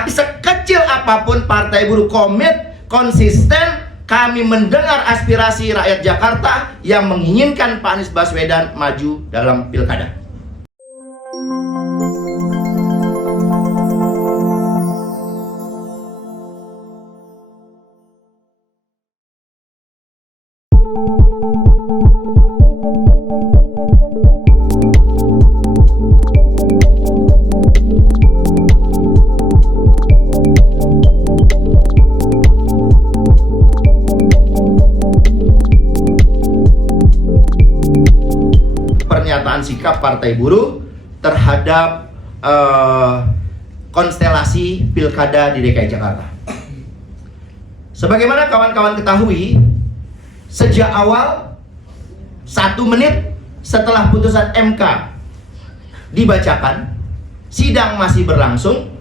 Tapi sekecil apapun Partai Buruh komit, konsisten, kami mendengar aspirasi rakyat Jakarta yang menginginkan Pak Anies Baswedan maju dalam pilkada. Pernyataan sikap Partai Buruh terhadap konstelasi pilkada di DKI Jakarta. Sebagaimana kawan-kawan ketahui, sejak awal 1 menit setelah putusan MK dibacakan, sidang masih berlangsung,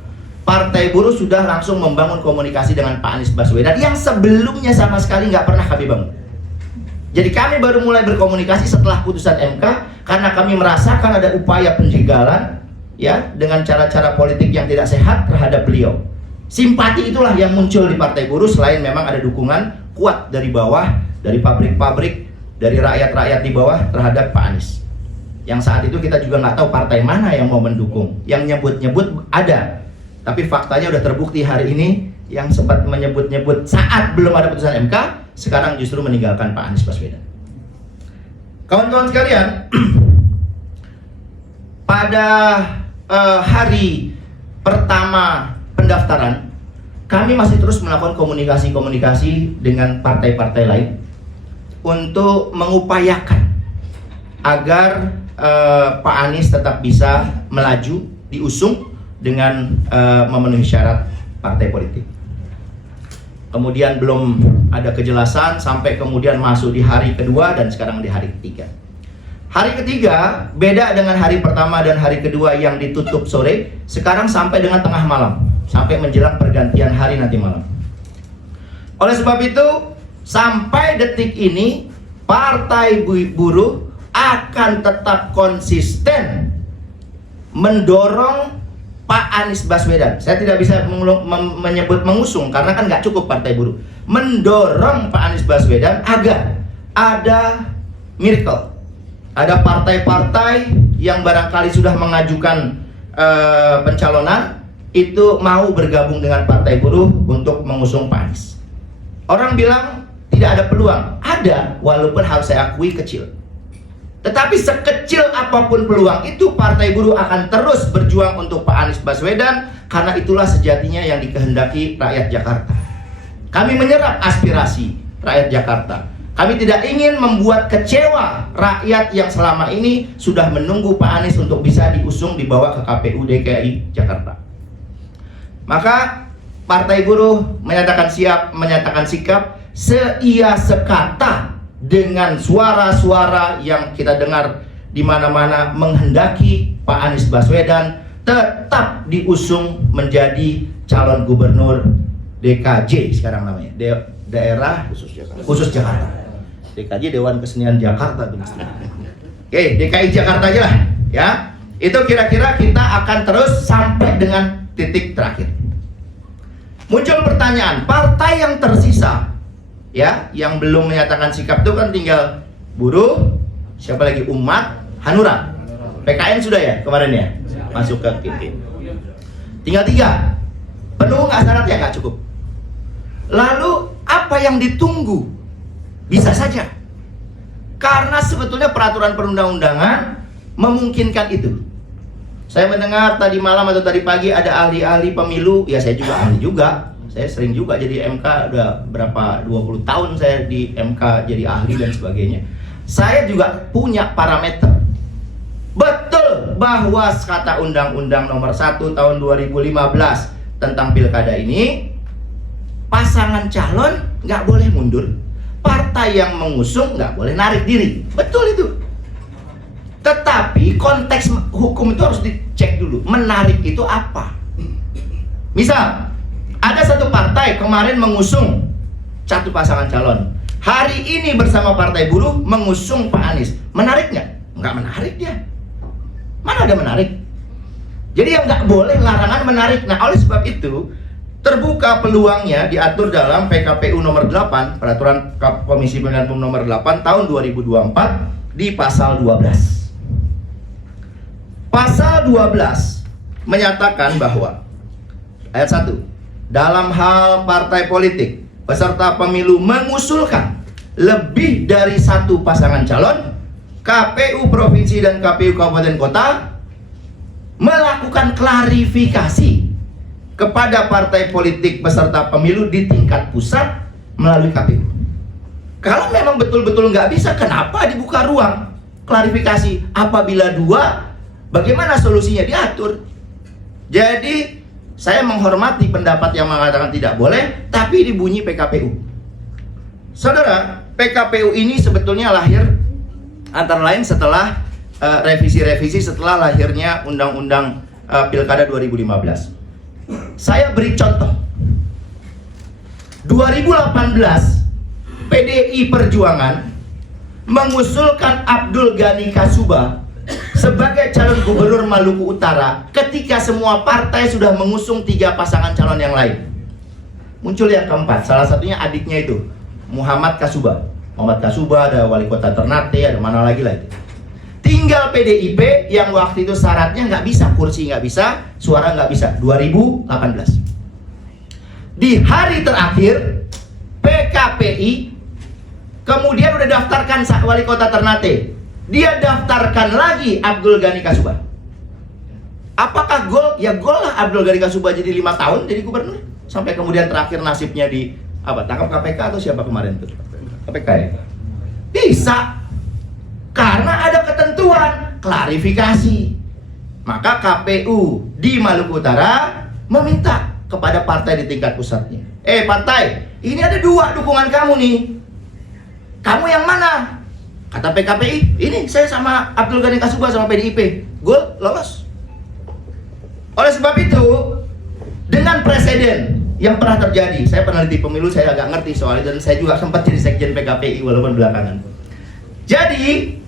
Partai Buruh sudah langsung membangun komunikasi dengan Pak Anies Baswedan yang sebelumnya sama sekali nggak pernah kami bangun. Jadi kami baru mulai berkomunikasi setelah putusan MK karena kami merasakan ada upaya penjegalan ya dengan cara-cara politik yang tidak sehat terhadap beliau. Simpati itulah yang muncul di Partai Buruh selain memang ada dukungan kuat dari bawah, dari pabrik-pabrik, dari rakyat-rakyat di bawah terhadap Pak Anies. Yang saat itu kita juga nggak tahu partai mana yang mau mendukung. Yang nyebut-nyebut ada, tapi faktanya udah terbukti hari ini yang sempat menyebut-nyebut saat belum ada putusan MK, sekarang justru meninggalkan Pak Anies Baswedan. Kawan-kawan sekalian, pada hari pertama pendaftaran, kami masih terus melakukan komunikasi-komunikasi dengan partai-partai lain untuk mengupayakan agar Pak Anies tetap bisa melaju, diusung dengan memenuhi syarat partai politik. Kemudian belum ada kejelasan sampai kemudian masuk di hari kedua dan sekarang di hari ketiga. Hari ketiga beda dengan hari pertama dan hari kedua yang ditutup sore, sekarang sampai dengan tengah malam, sampai menjelang pergantian hari nanti malam. Oleh sebab itu, sampai detik ini Partai Buruh akan tetap konsisten mendorong Pak Anies Baswedan. Saya tidak bisa menyebut mengusung karena kan nggak cukup Partai Buruh. Mendorong Pak Anies Baswedan agar ada miracle. Ada partai-partai yang barangkali sudah mengajukan pencalonan itu mau bergabung dengan Partai Buruh untuk mengusung Pak Anies. Orang bilang tidak ada peluang. Ada, walaupun harus saya akui kecil. Tetapi sekecil apapun peluang itu, Partai Buruh akan terus berjuang untuk Pak Anies Baswedan karena itulah sejatinya yang dikehendaki rakyat Jakarta. Kami menyerap aspirasi rakyat Jakarta. Kami tidak ingin membuat kecewa rakyat yang selama ini sudah menunggu Pak Anies untuk bisa diusung dibawa ke KPU DKI Jakarta. Maka Partai Buruh menyatakan siap, menyatakan sikap seia sekata dengan suara-suara yang kita dengar di mana-mana menghendaki Pak Anies Baswedan tetap diusung menjadi calon gubernur DKJ sekarang namanya, daerah khusus Jakarta. DKJ Dewan Kesenian Jakarta tuh. Oke, DKI Jakarta aja lah ya. Itu kira-kira kita akan terus sampai dengan titik terakhir. Muncul pertanyaan, partai yang tersisa ya, yang belum menyatakan sikap itu kan tinggal Buruh, siapa lagi, Umat, Hanura. PKN sudah ya kemarin ya, masuk ke KIP. Tinggal 3. Penuh nggak syaratnya? Nggak cukup. Lalu apa yang ditunggu? Bisa saja, karena sebetulnya peraturan perundang-undangan memungkinkan itu. Saya mendengar tadi malam atau tadi pagi ada ahli-ahli pemilu, ya saya juga ahli juga. Saya sering juga jadi MK, udah berapa 20 tahun saya di MK jadi ahli dan sebagainya. Saya juga punya parameter. Betul bahwa kata Undang-Undang Nomor 1 Tahun 2015 tentang pilkada ini, pasangan calon nggak boleh mundur, partai yang mengusung nggak boleh narik diri. Betul itu. Tetapi konteks hukum itu harus dicek dulu. Menarik itu apa? Misal ada satu partai kemarin mengusung satu pasangan calon, hari ini bersama Partai Buruh mengusung Pak Anies. Menarik nggak? Nggak menarik dia. Mana ada menarik? Jadi yang nggak boleh larangan menarik. Nah, oleh sebab itu terbuka peluangnya diatur dalam PKPU nomor 8, Peraturan Komisi Pemilihan Umum nomor 8 tahun 2024 di pasal 12. Pasal 12 menyatakan bahwa ayat 1, dalam hal partai politik peserta pemilu mengusulkan lebih dari satu pasangan calon, KPU Provinsi dan KPU Kabupaten Kota melakukan klarifikasi kepada partai politik peserta pemilu di tingkat pusat melalui KPU. Kalau memang betul-betul nggak bisa, kenapa dibuka ruang klarifikasi? Apabila dua, bagaimana solusinya? Diatur. Jadi saya menghormati pendapat yang mengatakan tidak boleh, tapi dibunyi PKPU. Saudara, PKPU ini sebetulnya lahir antara lain setelah revisi-revisi setelah lahirnya Undang-Undang Pilkada 2015. Saya beri contoh. 2018 PDI Perjuangan mengusulkan Abdul Ghani Kasuba sebagai calon gubernur Maluku Utara ketika semua partai sudah mengusung 3 pasangan calon yang lain. Muncul yang keempat, salah satunya adiknya itu, Muhammad Kasuba. Muhammad Kasuba, ada wali kota Ternate, ada mana lagi lah itu. Tinggal PDIP yang waktu itu syaratnya nggak bisa, kursi nggak bisa, suara nggak bisa. 2018. Di hari terakhir PKPI kemudian udah daftarkan wali kota Ternate. Dia daftarkan lagi Abdul Ghani Kasuba. Apakah gol? Ya gol lah Abdul Ghani Kasuba jadi 5 tahun jadi gubernur. Sampai kemudian terakhir nasibnya di tangkap KPK atau siapa kemarin tuh? KPK ya? Bisa. Karena ada ketentuan klarifikasi. Maka KPU di Maluku Utara meminta kepada partai di tingkat pusatnya. Partai, ini ada 2 dukungan kamu nih. Kamu yang mana? Kata PKPI, ini saya sama Abdul Ghani Kasuba sama PDIP. Gol, lolos. Oleh sebab itu, dengan presiden yang pernah terjadi, saya peneliti pemilu, saya agak ngerti soalnya, dan saya juga sempat jadi sekjen PKPI walaupun belakangan. Jadi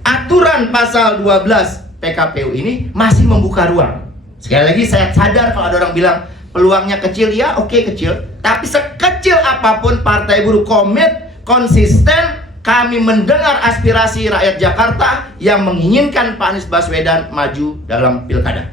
aturan pasal 12 PKPU ini masih membuka ruang. Sekali lagi saya sadar kalau ada orang bilang peluangnya kecil, ya oke kecil. Tapi sekecil apapun Partai Buruh komit, konsisten. Kami mendengar aspirasi rakyat Jakarta yang menginginkan Pak Anies Baswedan maju dalam pilkada.